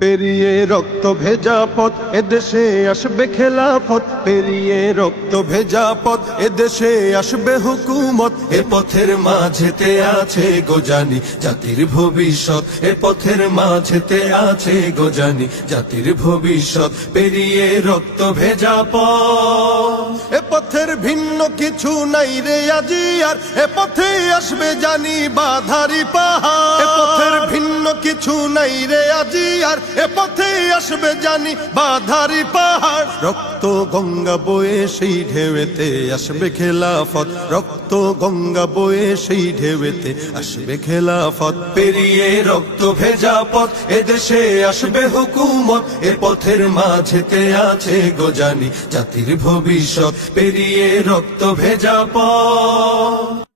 পেরিয়ে রক্ত ভেজা পথ এদেশে আসবে খেলাফত, পেরিয়ে রক্ত ভেজা পথ এদেশে আসবে হুকুমত। এ পথের মাঝেতে আছে গোজানি জাতির ভবিষ্যৎ, এ পথের মাঝেতে আছে গোজানি জাতির ভবিষ্যৎ। পেরিয়ে রক্ত ভেজা পথ, এ পথের ভিন্ন কিছু নাই রে আজি আর, এ পথে আসবে জানি বাধারি পাহাড়। এ পথের ভিন্ন কিছু নাই রে আজি আর, এ পথে আসবে জানি বাধারি পাহাড়। রক্ত গঙ্গা বয়ে সেই ঢেউতে আসবে খেলাফত, রক্ত গঙ্গা বয়ে সেই ঢেউতে আসবে খেলাফত। পেরিয়ে রক্ত ভেজা পথ এদেশে আসবে হুকুমত, এ পথের মাঝেতে আছে গোজানি জাতির ভবিষ্যৎ। পেরিয়ে রক্ত ভেজা পথ।